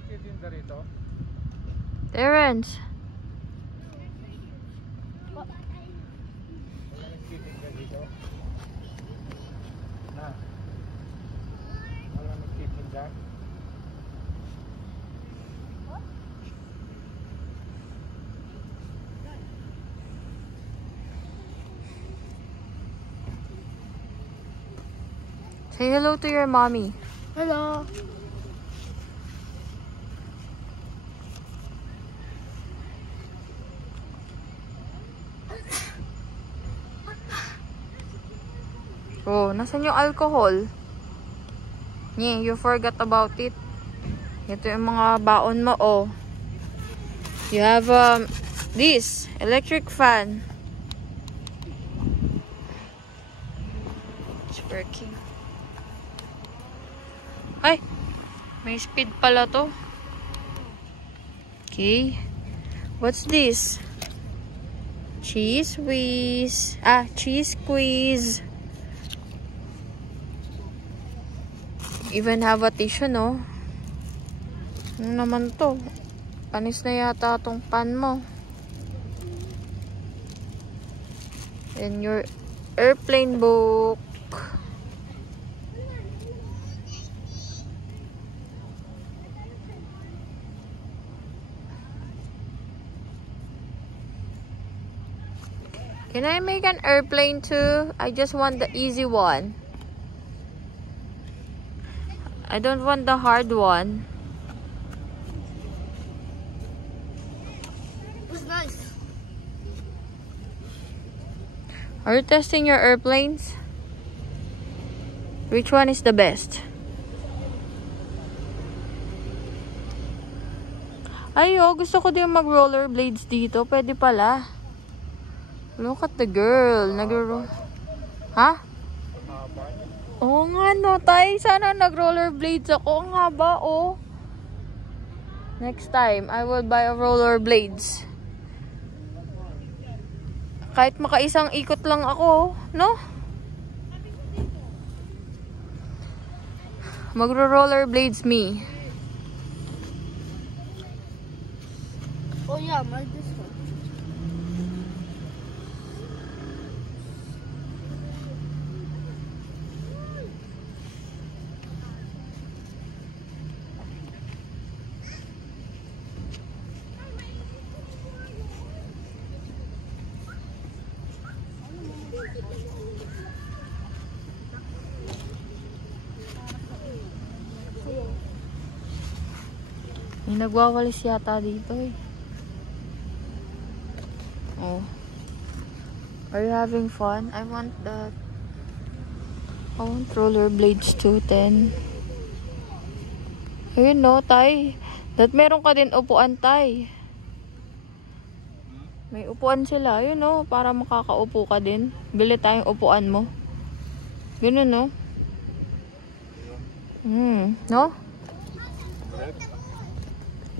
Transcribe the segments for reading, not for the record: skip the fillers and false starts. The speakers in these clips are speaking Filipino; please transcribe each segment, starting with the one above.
nagtitinda rito? Terrence. Wala nagtitinda dito? Na? Wala nagtitinda? Say hello to your mommy. Hello. Oh, nasan yung alcohol? Yeah, you forgot about it. Ito yung mga baon mo, oh. You have, this, electric fan. It's working. Ay! May speed pala to. Okay. What's this? Cheese whiz. Ah, cheese squeeze. Even have a tissue, no? Ano naman to? Panis na yata tong pan mo. And your airplane book. Can I make an airplane too? I just want the easy one. I don't want the hard one. It's nice. Are you testing your airplanes? Which one is the best? Ay, oh, gusto ko din mag-rollerblades dito. Pwede pala. Look at the girl. Ha? Oo nga, no, tay. Sana nag-rollerblades ako. Ang haba, oh. Next time, I will buy a rollerblades. Kahit makaisang ikot lang ako, no? Magro-rollerblades me. Oh yeah, like this one. May nagwawalis yata dito, eh. Oh. Are you having fun? I want that. I want rollerblades too, 10. Ayun, no, tay. That meron ka din upuan, tay. May upuan sila. Ayun, no, para makakaupo ka din. Bili tayong upuan mo. Ganun, no? No?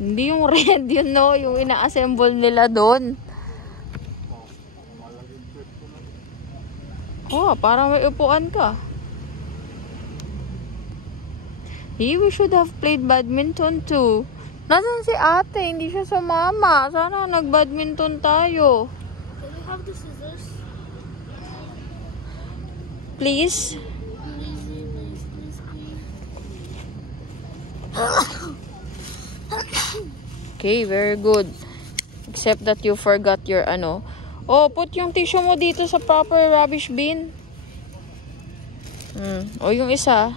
Hindi yung red, yun, no? Yung ina-assemble nila doon. Oh, parang may upuan ka. Hey, we should have played badminton too. Nasaan si ate? Hindi siya sumama. Sana nag-badminton tayo. Can we have the scissors? Please? Okay, very good. Except that you forgot your ano. Oh, put yung tissue mo dito sa proper rubbish bin. O yung isa.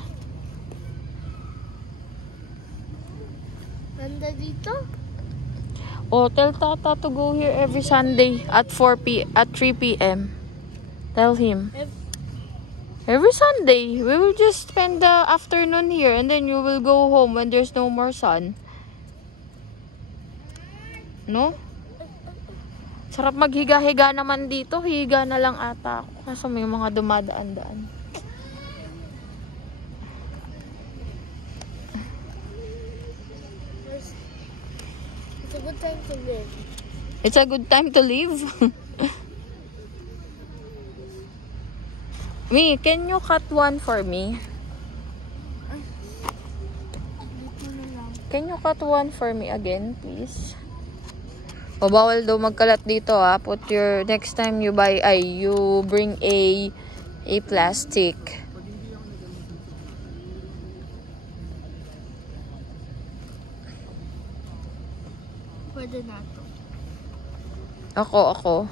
Ganda dito? Oh, tell Tata to go here every Sunday at 3 p.m. Tell him. Every Sunday, we will just spend the afternoon here and then you will go home when there's no more sun. No? Sarap maghiga-higa naman dito. Higa na lang ata ako. Kaso may mga dumadaan-daan. It's a good time to live. It's a good time to leave. Me, can you cut one for me? Can you cut one for me again, please? O, bawal daw magkalat dito, ha. Put your, next time you buy, you bring a plastic. Pwede na to. Ako.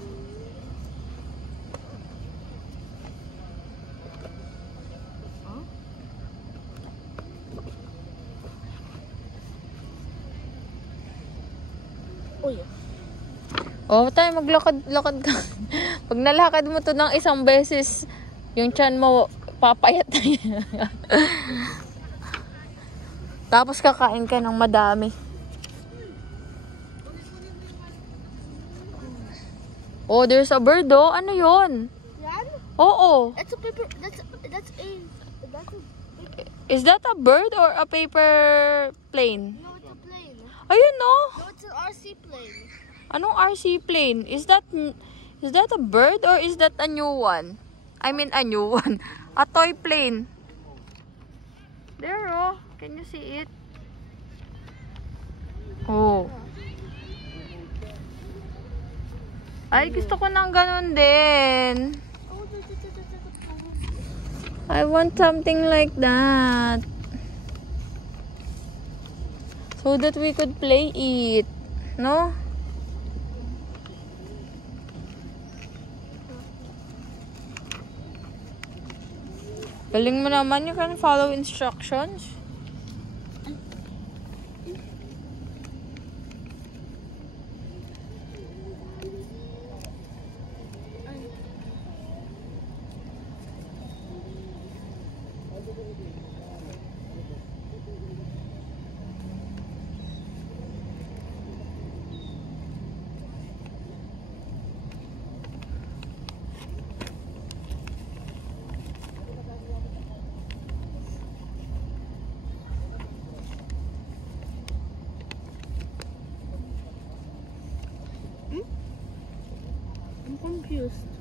Oh, yeah. Oh, tayo maglakad ka. Pag nalakad mo to ng isang beses, yung tiyan mo papayat na yan. Tapos kakain ka ng madami. Oh, there's a bird, oh. Ano yun? Yan? Oo. That's a paper. That's a. Is that a bird or a paper plane? No, it's a plane. Ayun, no? No, it's an RC plane. Anong RC plane? Is that a bird or is that a new one? I mean, a new one. A toy plane. There, oh. Can you see it? Oh. Ay, gusto ko ng ganun din. Oh, I want something like that. So that we could play it. No? Galing mo naman. You can follow instructions. I'm confused.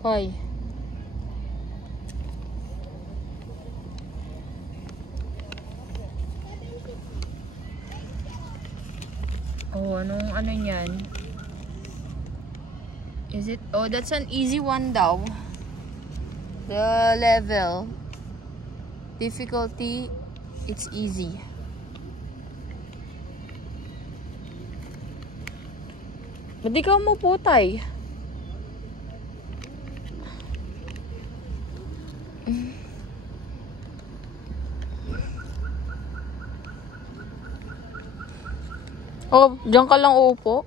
Why? Oh, anong ano yan? Is it? Oh, that's an easy one daw. The level. Difficulty, it's easy. Ba't di ka umuputay? Oh, diyan ka lang uupo.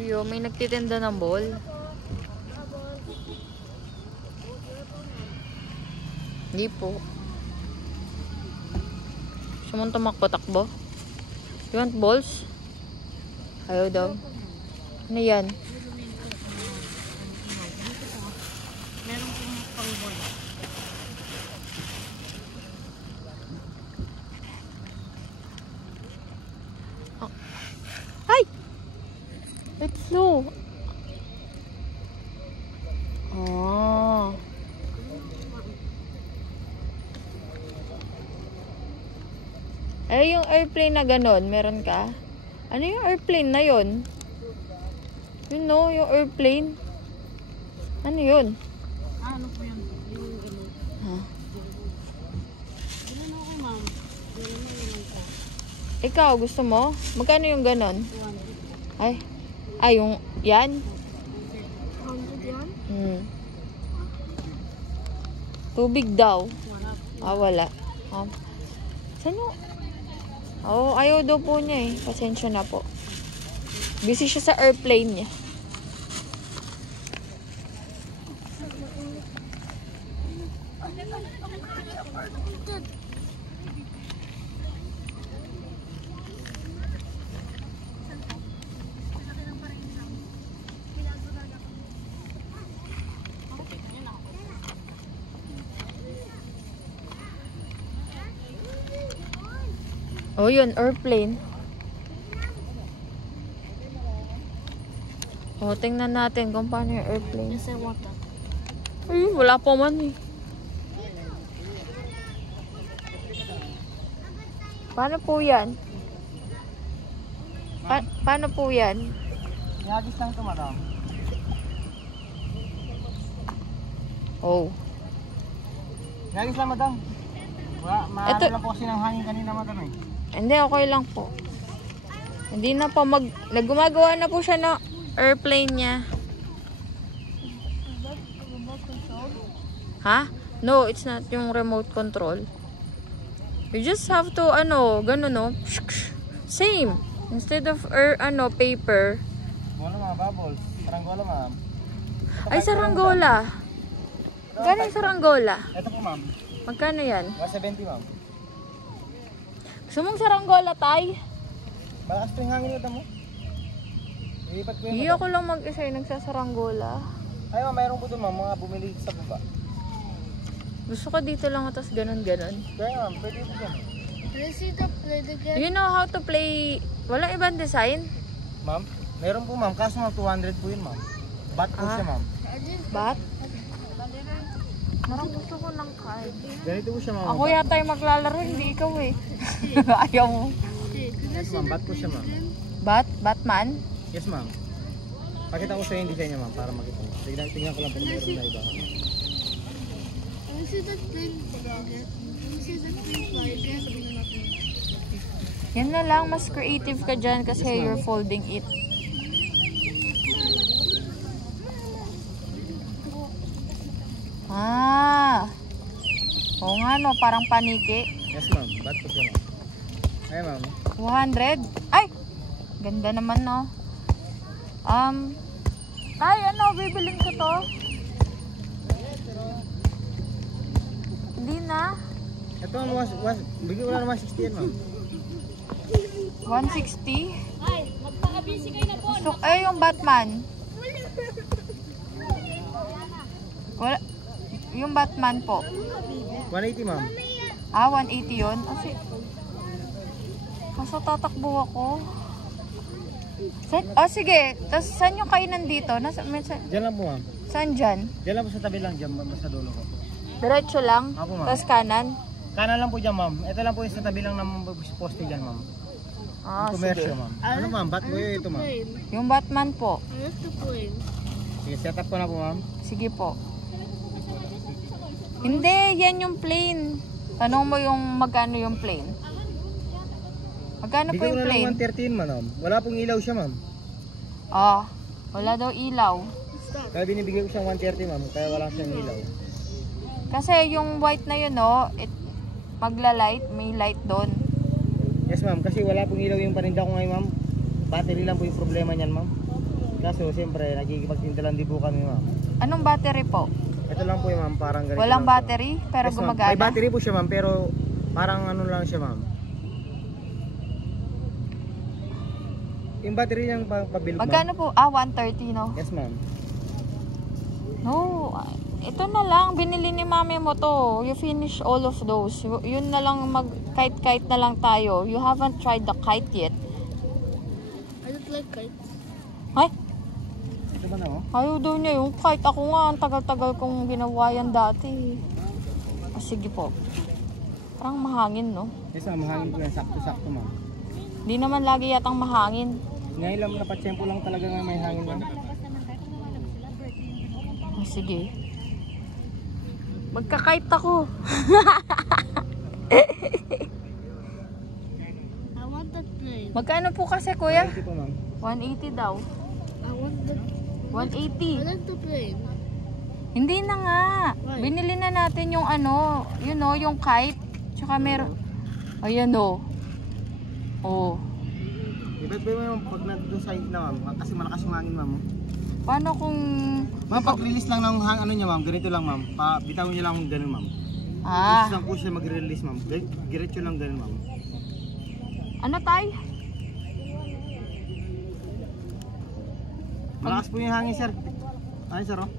Ayo, may nagtitinda ng ball. Hindi po. Gusto mong tumakbo-takbo? You want balls? Ayaw daw. Ano yan? Meron pong pang-ball. Ay! It's slow. Oh. Ay, yung airplane na ganon, meron ka? Ano yung airplane na yon? You know, yung airplane. Ano yun? Ano po yun? Yung gano'n. Huh? Ano ako, ma'am? Ikaw, gusto mo? Magkano yung ganon? Ay, yung, yan? 100 yan? Tubig daw. Wala. Wala. Saan yung? Ayaw daw po niya eh. Pasensya na po. Busy siya sa airplane niya. Oh, yun, airplane. Oh, tingnan natin kung paano yung airplane. Yes, I want that. Ay, wala pa man eh. Paano po yan? Paano po yan? Nagis lang ito, madam. Oh. Nagis lang, madam. Maano Ito- lang po kasi ng hangin kanina, madam eh. Hindi, okay lang po. Hindi na pa gumagawa na po siya ng airplane niya. Ha? No, it's not yung remote control. You just have to, ganun, no? Same. Instead of, paper. Wala mga bubbles. Saranggola, ma'am. Ay, saranggola. Magkano yung saranggola? Ito po, ma'am. Magkano yan? 170, ma'am. Gusto mong saranggola, tay? Malakas po yung hangin ito mo. Ilipat ko Hindi yun, ako lang mag-isa yung nagsasaranggola. Ay, ma'am, mayroon po doon, ma'am. Mga bumili sa baba. Gusto ko dito lang, tapos ganun-ganun. Kaya, ma'am, pwede po dyan. Let's see the play again. You know how to play... Walang ibang design? Ma'am, meron po, ma'am. Kaso, ma'am, 200 po yun, ma'am. Bat po siya, ma'am. Bat? Marang gusto ko ng card. Ganito po siya, ma'am. Ako yata yung maglalaro, hindi ikaw eh. Ayaw mo. Yes, ma'am. Bat po siya, ma'am. Bat? Batman? Yes, ma'am. Pakita ko sa yung design niya, ma'am, para makita mo. Tingnan ko lang po kung meron na iba. Let me see the plane again. Let me see the plane fly again. Yan na lang, mas creative ka dyan kasi you're folding it. Ah. Oo nga no, parang paniki. Yes, ma'am. Bat po siya, ma'am. Ay, ma'am. 200. Ay! Ganda naman no. Tay, bibilin ko to. Hindi na. Ito, bigyan ko lang naman 60 yan, ma'am. 160. Gusto, yung Batman. Wala. Yung Batman po. 180, ma'am. 180 yun. Kaso tatakbo ako. Sige. Tapos saan yung kainan dito? Diyan lang po, ma'am. Saan dyan? Diyan lang po sa tabi lang, diyan, ma'am, sa dulo ko. Diretso lang? Ako, ma'am. Tapos kanan? Kanan lang po dyan, ma'am. Ito lang po yung sa tabi lang ng poste dyan, ma'am. Commercial, Sige. ma'am. Ano, ma'am? Bat po yun ito, ma'am. Yung Batman po. I love the plane. Sige, set up ko na po, ma'am. Sige po. Hindi, yan yung plane. Tanong mo yung magkano yung plane. Magkano po Bigyan yung ko na plane? lang 113, ma'am. Wala pong ilaw siya, ma'am. Wala daw ilaw. Kaya binibigyan ko siyang 130, ma'am. Kaya wala siyang ilaw. Kasi yung white na yun, magla-light, may light doon. Yes, ma'am. Kasi wala pong ilaw yung paninda ko ngayon, ma'am. Battery lang po yung problema niyan, ma'am. Kaso, siyempre, nakikipagtindalan din po kami, ma'am. Anong battery po? Ito lang po yung, ma'am. Parang ganito Walang lang siya. battery, pero Yes, ma'am. gumagana? May battery po siya, ma'am. Pero parang ano lang siya, ma'am. Yung battery niyang pabilog, Magkano po? 130, no? Yes, ma'am. No, ito na lang. Binili ni mami mo to. You finish all of those. Yun na lang, kite-kite na lang tayo. You haven't tried the kite yet. I don't like kites. Ay, Ito ba na, oh? ayaw daw niya yung kite. Ako nga, ang tagal-tagal kong ginawa yan dati. Sige po. Parang mahangin, no? Yes, ma'am. Mahangin ko yan. Sakto-sakto, ma'am. Di naman lagi yatang mahangin. Ngayon lang, napatsyempo lang talaga nga may hangin, ma'am. Sige. Magka-kite ako. I want that plane. Magkano po kasi, kuya? Ito po, ma'am. 180 daw. I want the. 180. I like the plane. Hindi na nga. Why? Binili na natin yung yung kite. Tsaka meron. Ayan o. Oh. Iba't ba yung pag nandun sa na, ma'am? Kasi malakas yung hangin, ma'am. Paano kung... Ma'am, pag-release lang ng ano niya, ma'am, ganito lang, ma'am. Bitawan niyo lang gano'n, ma'am. Ah. Gusto lang po siya mag-release ma'am. Diretso lang ganun ma'am. Ano tay? Malakas po yung hangin sir. Ayun sir oh.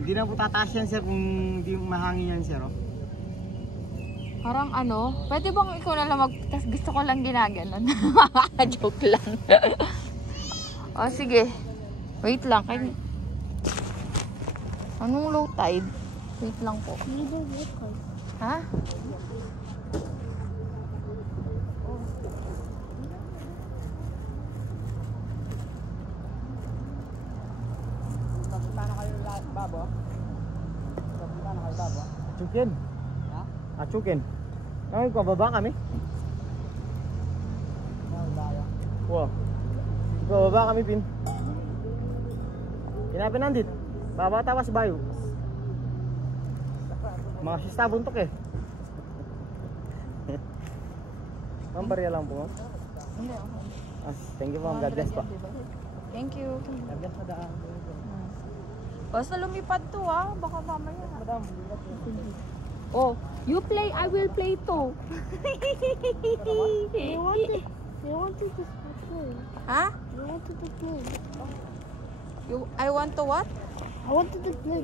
Hindi na po tataas yan sir kung hindi mahangin yan sir oh. Parang ano, pwede bang ikaw na lang tas gusto ko lang ginaganon. Joke lang. O sige. Wait lang. Anong low tide? Wait lang po. Ha? Chukin. Ha? Chukin. Ay, bababa kami. Wow. Bababa kami pin. Kinapin nandit. Baba tawas bayo. Mga sista buntok eh. Ma'am, bariya lang po. Hindi. Thank you ma'am. God bless pa. Thank you. God bless pa daan. Basta lumipad to ah. Baka mamaya. Madam. Oh, you play, I will play too. They wanted to play. Ha? They wanted to play. I want to what? I wanted to play.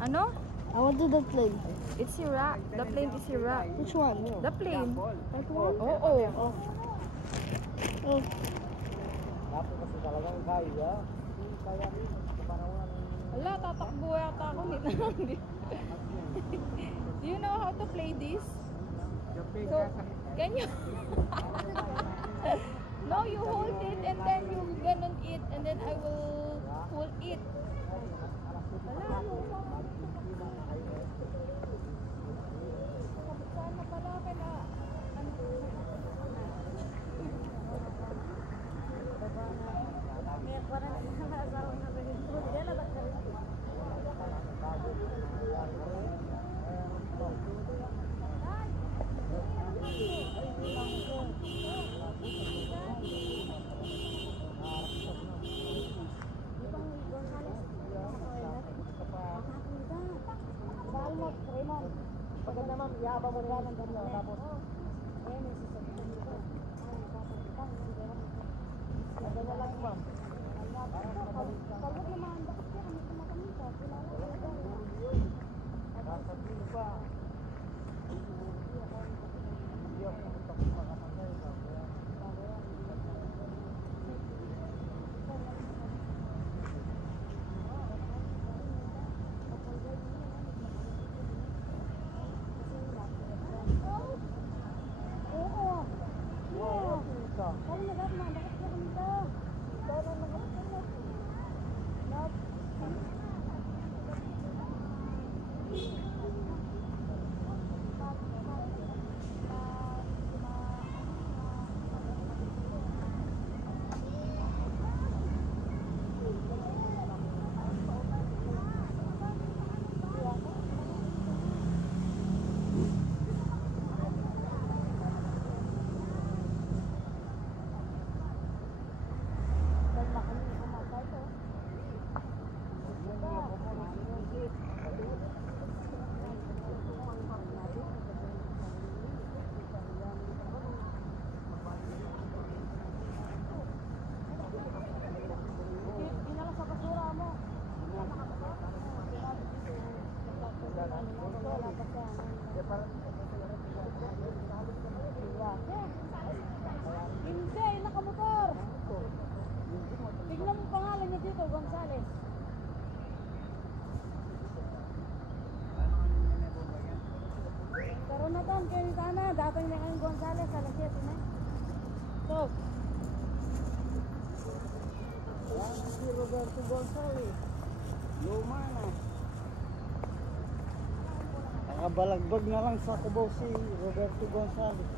Ano? I wanted to play. It's Iraq. The plane is Iraq. Which one? The plane. That one? Oo. Oh. Dapat kasi talagang kaya. Kaya sa panahon. Wala, tatakbo yata ako nito. Do you know how to play this? So, can you? No, you hold it and then you ganon it and then I will pull it. Wala, sana pala kaya Paganda ma'am, iaba mo rin ng ganyan. Tapos, ganyan lang ma'am. Hindi, nakamotor. Tignan mo pangalan niya dito, Gonzales. Karoon na doon, kayo sana. Dating na kayong Gonzales, alas 7 na. So. Yan si Roberto Gonzales. Luma na. Nakabalagbag na lang sa Cubao si Roberto Gonzales.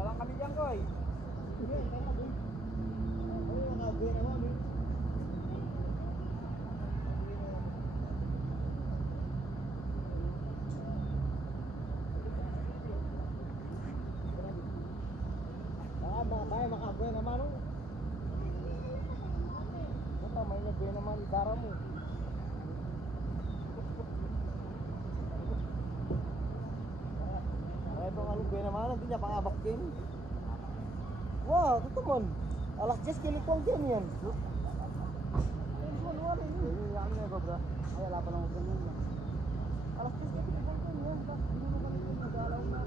Galang kami dyan, Koy. Kaya makabuhay naman, no? Basta may nagbuhay naman, idara mo. Kaya itong alugbuhay naman, hindi niya pangabak din. Wah, ito man. Alas 10 kilik ko ang game yan. Ini yang ini bro. Ay, wala pa lang ako ganun. Alas 10 kilik ko ang game yan. Hindi mo kami nagalaw na.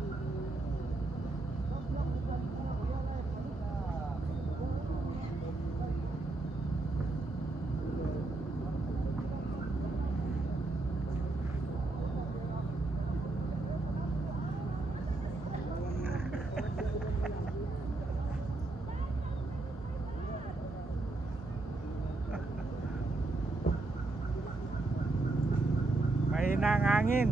Mahina ang hangin.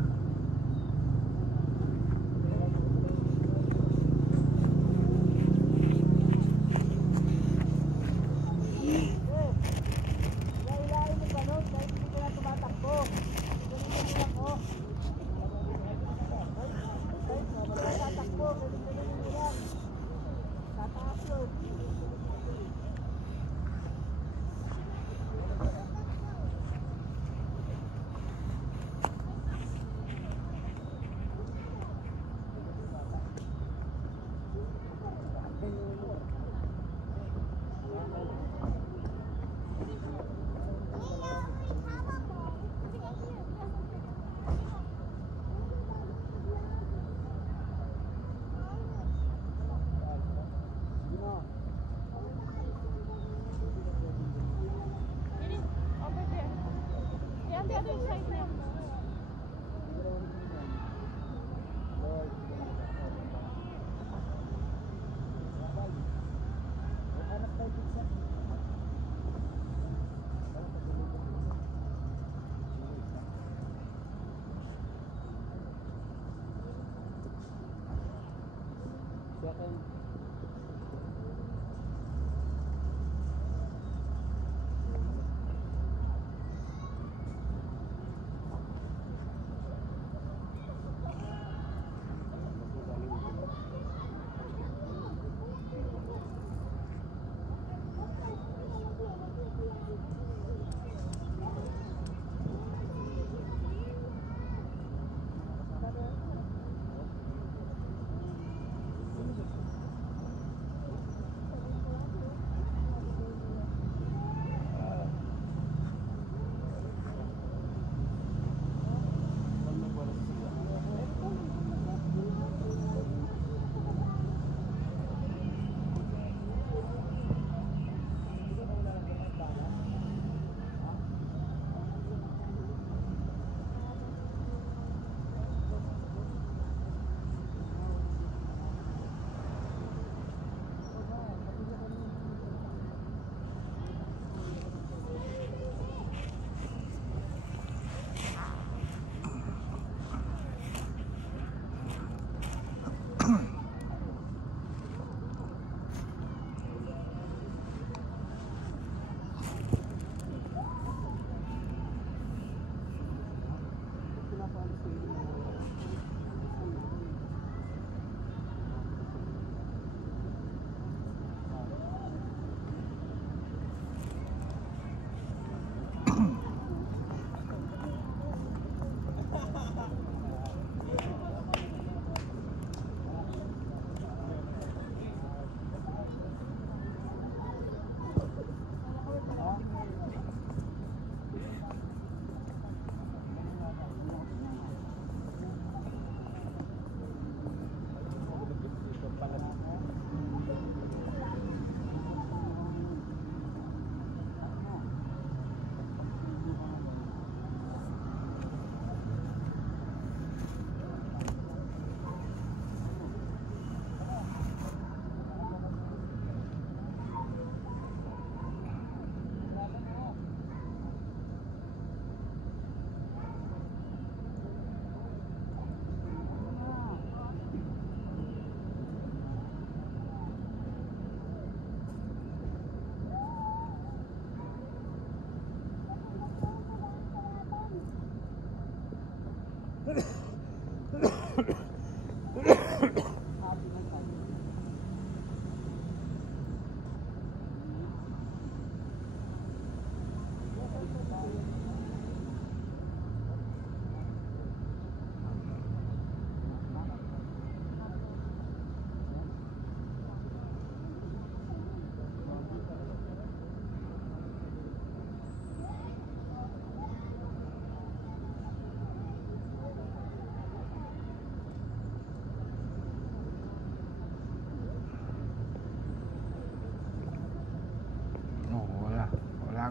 Oh, wala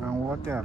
kang water.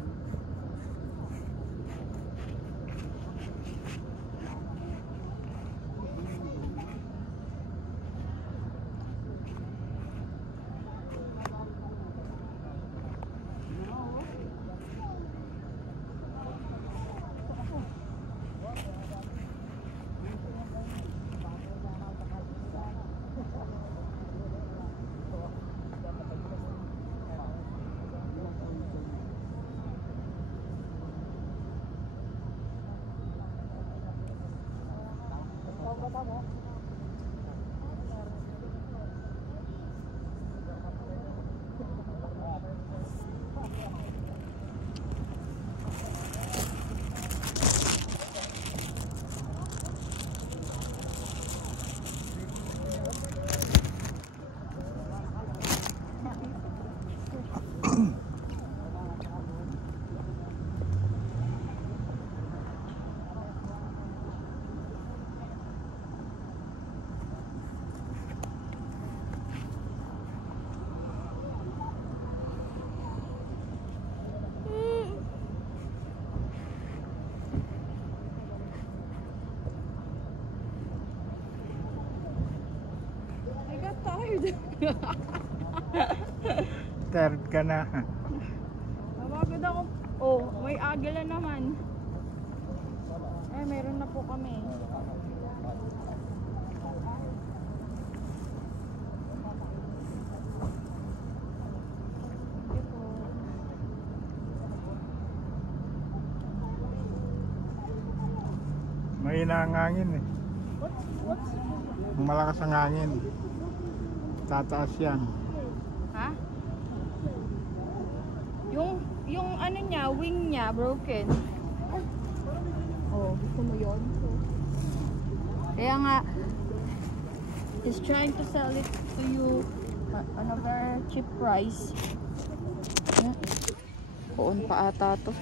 I got tired. Tired ka na. Napagod ako. Oh, may agila naman. Meron na po kami. Mahina ang hangin eh. Malakas ang hangin. Tataas yan. Ha? Yung ano niya, wing niya, broken. Oh, gusto mo yun? Kaya nga, he's trying to sell it to you on a very cheap price. Poon pa ata to.